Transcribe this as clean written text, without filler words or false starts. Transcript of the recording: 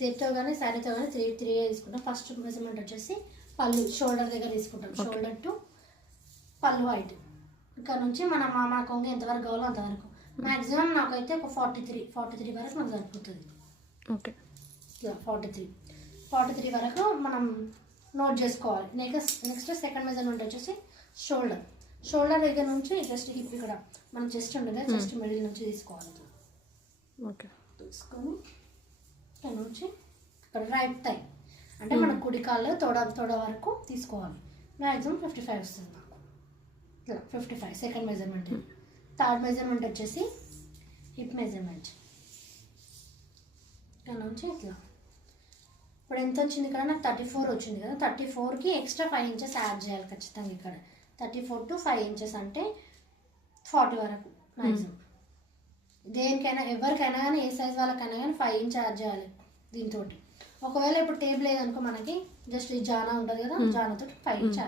సేఫ్తో కానీ శారీతో కానీ 3 తీసుకుంటాం. ఫస్ట్ మెజర్మెంట్ వచ్చేసి పళ్ళు షోల్డర్ దగ్గర తీసుకుంటాం. షోల్డర్ టు పళ్ళు హైట్ ఇక్కడ నుంచి మన కొంగ ఎంతవరకు కావాలో అంతవరకు. మ్యాక్సిమం నాకైతే ఒక 43 వరకు మనకు సరిపోతుంది. ఓకే, 43 వరకు మనం నోట్ చేసుకోవాలి. నెక్స్ట్ సెకండ్ మెజర్మెంట్ వచ్చేసి షోల్డర్ దగ్గర నుంచి జస్ట్ హిప్ ఇక్కడ మన చెస్ట్ ఉండదు, చెస్ట్ మిడిల్ నుంచి తీసుకోవాలి. ఓకే, తీసుకొని ఇక్కడ నుంచి ఇక్కడ రైట్ థై అంటే మన కుడి కాళ్ళు తోడ వరకు తీసుకోవాలి. మ్యాక్సిమం 55 వస్తుంది నాకు. ఇట్లా 55 సెకండ్ మెజర్మెంట్. థర్డ్ మెజర్మెంట్ వచ్చేసి హిప్ మెజర్మెంట్. ఇక్కడ నుంచి ఇట్లా ఇప్పుడు ఎంత వచ్చింది ఇక్కడ నాకు 34 వచ్చింది కదా. 34కి ఎక్స్ట్రా 5 ఇంచెస్ యాడ్ చేయాలి ఖచ్చితంగా. ఇక్కడ 34 to 5 ఇంచెస్ అంటే 40 వరకు మ్యాక్సిమం. దేనికైనా ఎవరికైనా కానీ ఏ సైజ్ వాళ్ళకైనా కానీ 5 ఇంచ్ యాడ్ చేయాలి దీంతో. ఒకవేళ ఇప్పుడు టేబుల్ లేదనుకో మనకి జస్ట్ ఈ జానా ఉంటుంది కదా, జానాతో 5 ఇంచ్